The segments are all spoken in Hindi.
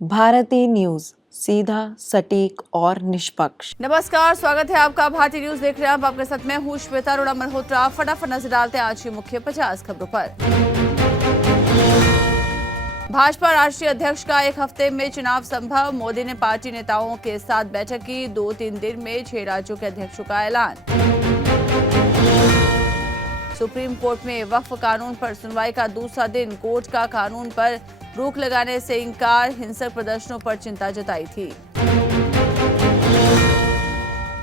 भारती न्यूज, सीधा, सटीक और निष्पक्ष। नमस्कार, स्वागत है आपका भारतीय न्यूज देख रहे हैं आप। आपके साथ मैं हूं श्वेता अरोड़ा मल्होत्रा। फटाफट नजर डालते हैं आज की मुख्य 50 खबरों पर। भाजपा राष्ट्रीय अध्यक्ष का एक हफ्ते में चुनाव संभव। मोदी ने पार्टी नेताओं के साथ बैठक की। 2-3 दिन में 6 राज्यों के अध्यक्षों का ऐलान। सुप्रीम कोर्ट में वक्फ कानून पर सुनवाई का दूसरा दिन। कोर्ट का कानून पर रोक लगाने से इंकार। हिंसक प्रदर्शनों पर चिंता जताई थी।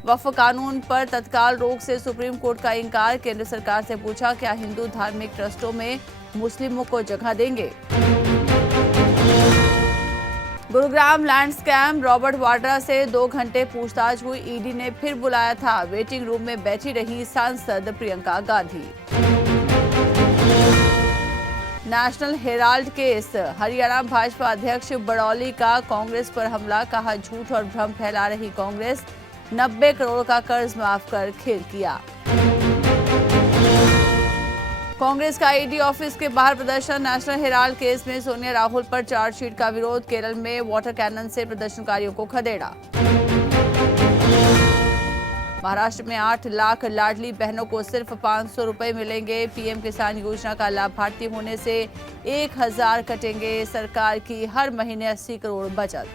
वक्फ कानून पर तत्काल रोक से सुप्रीम कोर्ट का इंकार। केंद्र सरकार से पूछा, क्या हिंदू धार्मिक ट्रस्टों में मुस्लिमों को जगह देंगे। Gurugram land scam, Robert Vadra से 2 घंटे पूछताछ हुई। ईडी ने फिर बुलाया था। वेटिंग रूम में बैठी रही सांसद Priyanka Gandhi. National Herald case, Haryana Bhajpa अध्यक्ष बड़ौली का कांग्रेस पर हमला। कहा, झूठ और भ्रम फैला रही कांग्रेस। 90 करोड़ का कर्ज माफ कर खेल किया। कांग्रेस का ईडी ऑफिस के बाहर प्रदर्शन। नेशनल हेराल्ड केस में सोनिया राहुल पर चार्जशीट का विरोध। केरल में वाटर कैनन से प्रदर्शनकारियों को खदेड़ा। महाराष्ट्र में 8 लाख लाडली बहनों को सिर्फ 500 रुपए मिलेंगे। पीएम किसान योजना का लाभार्थी होने से 1000 कटेंगे। सरकार की हर महीने 80 करोड़ बचत।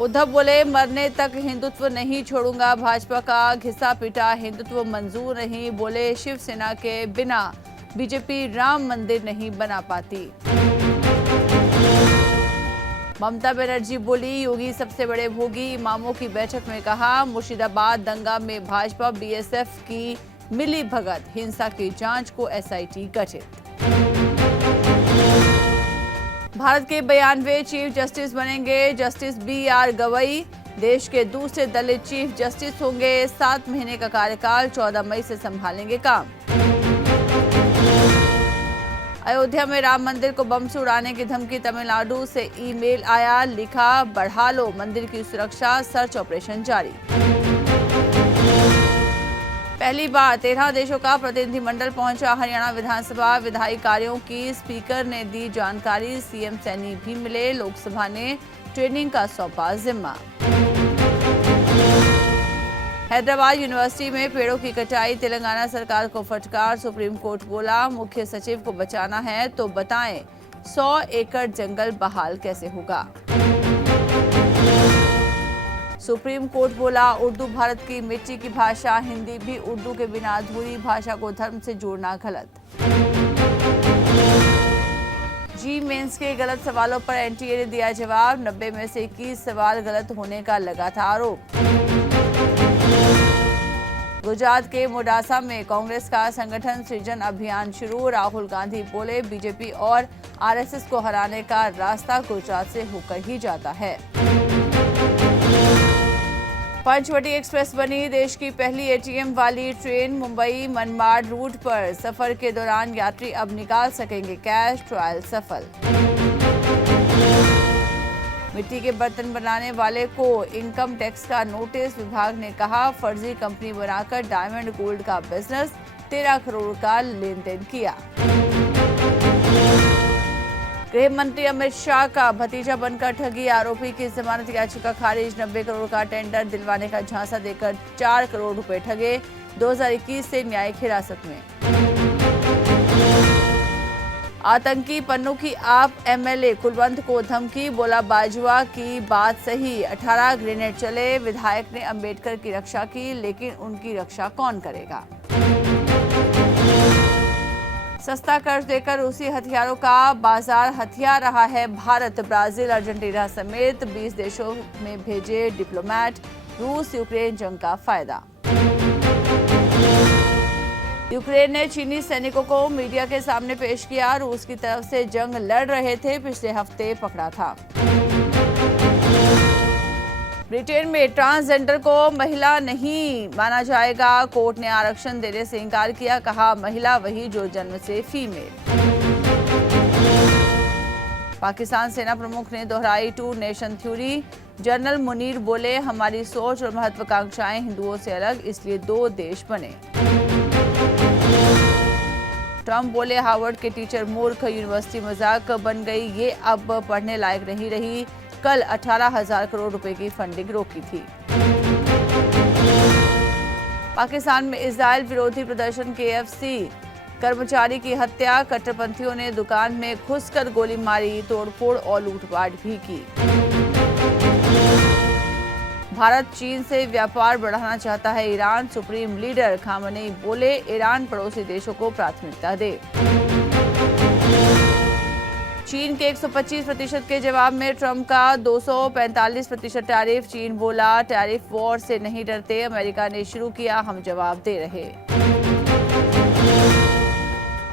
उद्धव बोले, मरने तक हिंदुत्व नहीं छोड़ूंगा। भाजपा का घिसा पिटा, हिंदुत्व मंजूर नहीं। बोले, शिवसेना के बिना बीजेपी राम मंदिर नहीं बना पाती। ममता बनर्जी बोली, योगी सबसे बड़े भोगी। इमामों की बैठक में कहा, मुर्शिदाबाद दंगा में भाजपा बीएसएफ की मिली भगत। हिंसा की जांच को एसआईटी गठित। भारत के 92वें चीफ जस्टिस बनेंगे जस्टिस BR गवई। देश के दूसरे दलित चीफ जस्टिस होंगे। 7 महीने का कार्यकाल, 14 मई से संभालेंगे काम। अयोध्या में राम मंदिर को बम से उड़ाने की धमकी। तमिलनाडु से ईमेल आया। लिखा, बढ़ा लो मंदिर की सुरक्षा। सर्च ऑपरेशन जारी। पहली बार 13 देशों का प्रतिनिधिमंडल पहुंचा हरियाणा विधानसभा। विधायी कार्यों की स्पीकर ने दी जानकारी। सीएम सैनी भी मिले। लोकसभा ने ट्रेनिंग का सौंपा जिम्मा। हैदराबाद यूनिवर्सिटी में पेड़ों की कटाई। तेलंगाना सरकार को फटकार। सुप्रीम कोर्ट बोला, मुख्य सचिव को बचाना है तो बताएं 100 एकड़ जंगल बहाल कैसे होगा। सुप्रीम कोर्ट बोला, उर्दू भारत की मिट्टी की भाषा। हिंदी भी उर्दू के बिना अधूरी। भाषा को धर्म से जोड़ना गलत। जी मेंस के गलत सवालों पर एनटीए ने दिया जवाब। 90 में से 21 सवाल गलत होने का लगा था आरोप। गुजरात के मोडासा में कांग्रेस का संगठन सृजन अभियान शुरू। राहुल गांधी बोले, बीजेपी और आरएसएस को हराने का रास्ता गुजरात से होकर ही जाता है। पंचवटी एक्सप्रेस बनी देश की पहली एटीएम वाली ट्रेन। मुंबई मनमाड रूट पर सफर के दौरान यात्री अब निकाल सकेंगे कैश। ट्रायल सफल। मिट्टी के बर्तन बनाने वाले को इनकम टैक्स का नोटिस। विभाग ने कहा, फर्जी कंपनी बनाकर डायमंड गोल्ड का बिजनेस। 13 करोड़ का लेन देन किया। गृह मंत्री अमित शाह का भतीजा बनकर ठगी। आरोपी की जमानत याचिका खारिज। 90 करोड़ का टेंडर दिलवाने का झांसा देकर 4 करोड़ रुपए ठगे। 2021 से न्यायिक हिरासत में। आतंकी पन्नू की आप एमएलए कुलवंत को धमकी। बोला, बाजवा की बात सही। 18 ग्रेनेड चले। विधायक ने अंबेडकर की रक्षा की, लेकिन उनकी रक्षा कौन करेगा। सस्ता कर्ज देकर रूसी हथियारों का बाजार हथिया रहा है भारत। ब्राजील, अर्जेंटीना समेत 20 देशों में भेजे डिप्लोमेट। रूस यूक्रेन जंग का फायदा। यूक्रेन ने चीनी सैनिकों को मीडिया के सामने पेश किया। रूस की तरफ से जंग लड़ रहे थे, पिछले हफ्ते पकड़ा था। ब्रिटेन में ट्रांसजेंडर को महिला नहीं माना जाएगा। कोर्ट ने आरक्षण देने से इनकार किया। कहा, महिला वही जो जन्म से फीमेल। पाकिस्तान सेना प्रमुख ने दोहराई 2 नेशन थ्योरी। जनरल मुनीर बोले, हमारी सोच और महत्वाकांक्षाएं हिंदुओं से अलग, इसलिए 2 देश बने। ट्रम्प बोले हार्वर्ड के टीचर मूर्ख, यूनिवर्सिटी मजाक बन गई, ये अब पढ़ने लायक नहीं रही। कल 18,000 करोड़ रुपए की फंडिंग रोकी थी। पाकिस्तान में इजराइल विरोधी प्रदर्शन KFC कर्मचारी की हत्या, कट्टरपंथियों ने दुकान में घुसकर गोली मारी, तोड़फोड़ और लूटपाट भी की। भारत चीन से व्यापार बढ़ाना चाहता है ईरान, सुप्रीम लीडर खामनेई बोले ईरान पड़ोसी देशों को प्राथमिकता दे। चीन के 125% के जवाब में ट्रंप का 245% टैरिफ। चीन बोला टैरिफ वॉर से नहीं डरते, अमेरिका ने शुरू किया, हम जवाब दे रहे।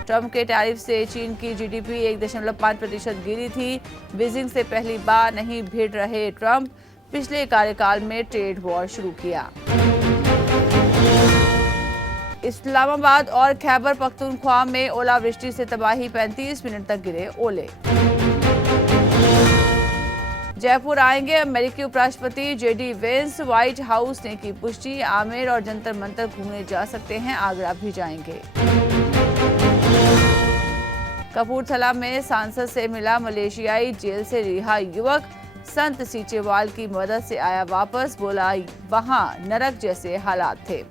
ट्रंप के टैरिफ से चीन की GDP 1.5% गिरी थी। बीजिंग से पहली बार नहीं भिड़ रहे ट्रंप, पिछले कार्यकाल में ट्रेड वॉर शुरू किया। इस्लामाबाद और खैबर पख्तूनख्वा में ओलावृष्टि से तबाही, 35 मिनट तक गिरे ओले। जयपुर आएंगे अमेरिकी उपराष्ट्रपति JD वेंस, व्हाइट हाउस ने की पुष्टि, आमेर और जंतर मंतर घूमने जा सकते हैं, आगरा भी जाएंगे। कपूरथला में सांसद से मिला मलेशियाई जेल से रिहा युवक, संत सीचेवाल की मदद से आया वापस, बोला वहां नरक जैसे हालात थे।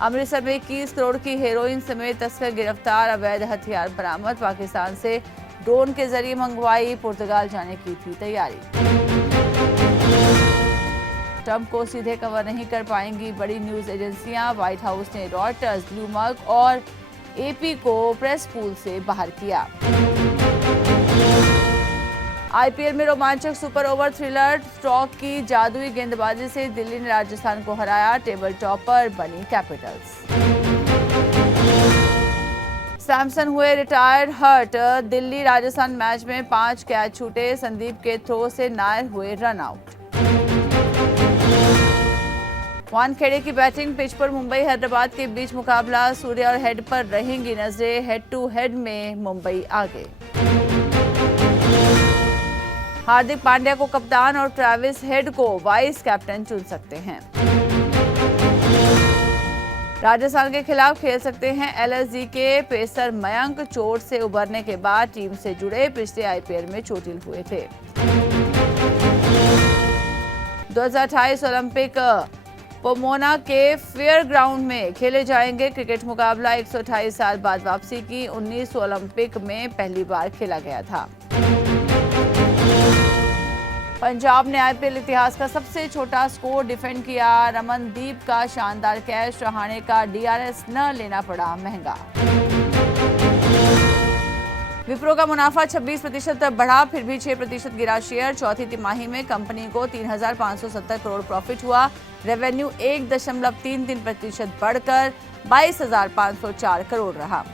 अमृतसर में 21 करोड़ की हेरोइन समेत तस्कर गिरफ्तार, अवैध हथियार बरामद, पाकिस्तान से ड्रोन के जरिए मंगवाई, पुर्तगाल जाने की थी तैयारी। ट्रंप को सीधे कवर नहीं कर पाएंगी बड़ी न्यूज एजेंसियां, व्हाइट हाउस ने रॉयटर्स, ब्लूमबर्ग और AP को प्रेस पूल से बाहर किया। IPL में रोमांचक सुपर ओवर थ्रिलर, स्ट्रोक की जादुई गेंदबाजी से दिल्ली ने राजस्थान को हराया, टेबल टॉपर बनी कैपिटल्स। सैमसन हुए retired hurt, Delhi Rajasthan match में 5 कैच छूटे, संदीप के थ्रो से नायर हुए रन आउट। वानखेड़े की बैटिंग पिच पर मुंबई हैदराबाद के बीच मुकाबला, सूर्य और हेड पर रहेंगी नजरें, हेड टू हेड में मुंबई आगे। हार्दिक पांड्या को कप्तान और ट्रेविस हेड को वाइस कैप्टन चुन सकते हैं। राजस्थान के खिलाफ खेल सकते हैं LSG के पेसर मयंक, चोट से उबरने के बाद टीम से जुड़े, पिछले IPL में चोटिल हुए थे। 2028 ओलंपिक पोमोना के फेयर ग्राउंड में खेले जाएंगे क्रिकेट मुकाबला, 128 साल बाद वापसी की, 19 ओलंपिक में पहली बार खेला गया था। पंजाब ने IPL इतिहास का सबसे छोटा स्कोर डिफेंड किया, रमनदीप का शानदार कैच, रहाणे का DRS न लेना पड़ा महंगा। विप्रो का मुनाफा 26% बढ़ा, फिर भी 6% गिरा शेयर, चौथी तिमाही में कंपनी को 3,570 करोड़ प्रॉफिट हुआ, रेवेन्यू 1.33% बढ़कर 22,504 करोड़ रहा।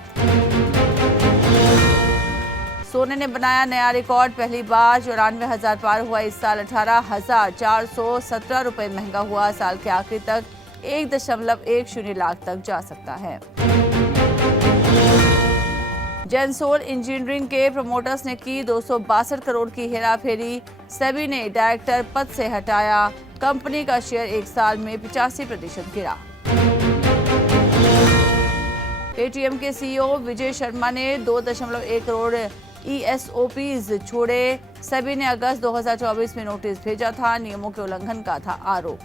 सोने ने बनाया नया रिकॉर्ड, पहली बार 94,000 पार हुआ इस साल, 18,417 रुपए महंगा हुआ, साल के आखिर तक 1.10 लाख तक जा सकता है। जेंसोल इंजीनियरिंग के प्रमोटर्स ने की 262 करोड़ की हेराफेरी, सेबी ने डायरेक्टर पद से हटाया, कंपनी का शेयर एक साल में 85% गिरा। पेटीएम के CEO विजय शर्मा ने 2.1 करोड़ ESOPs छोड़े, सेबी ने अगस्त 2024 में नोटिस भेजा था, नियमों के उल्लंघन का था आरोप।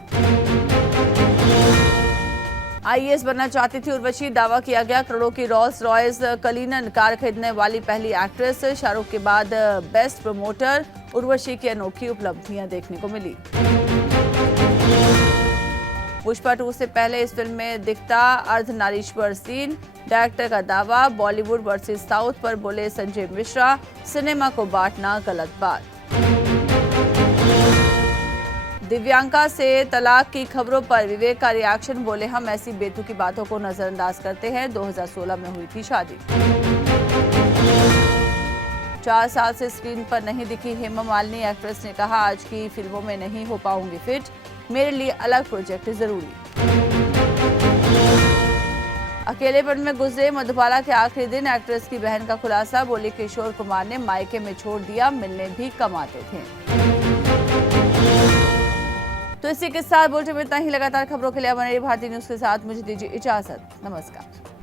IAS बनना चाहती थी उर्वशी, दावा किया गया, करोड़ों की रॉल्स रॉयस कलिनन कार खरीदने वाली पहली एक्ट्रेस, शाहरुख के बाद बेस्ट प्रमोटर, उर्वशी की अनोखी उपलब्धियां देखने को मिली। पुष्पा 2 से पहले इस फिल्म में दिखता अर्धनारीश्वर सीन, डायरेक्टर का दावा, बॉलीवुड वर्सेस साउथ पर बोले संजय मिश्रा, सिनेमा को बांटना गलत बात। दिव्यांका से तलाक की खबरों पर विवेक का रिएक्शन, बोले हम ऐसी बेतुकी बातों को नजरअंदाज करते हैं, 2016 में हुई थी शादी। 4 साल से स्क्रीन पर नहीं दिखी हेमा मालिनी, एक्ट्रेस ने कहा आज की फिल्मों में नहीं हो पाऊंगी फिट, मेरे लिए अलग प्रोजेक्ट जरूरी। अकेलेपन में गुजरे मधुबाला के आखिरी दिन, एक्ट्रेस की बहन का खुलासा, बोली किशोर कुमार ने मायके में छोड़ दिया, मिलने भी कम आते थे। तो इसी के साथ बुलेटिन में इतना ही। लगातार खबरों के लिए बने रहिए भारतीय न्यूज के साथ। मुझे दीजिए इजाजत। नमस्कार।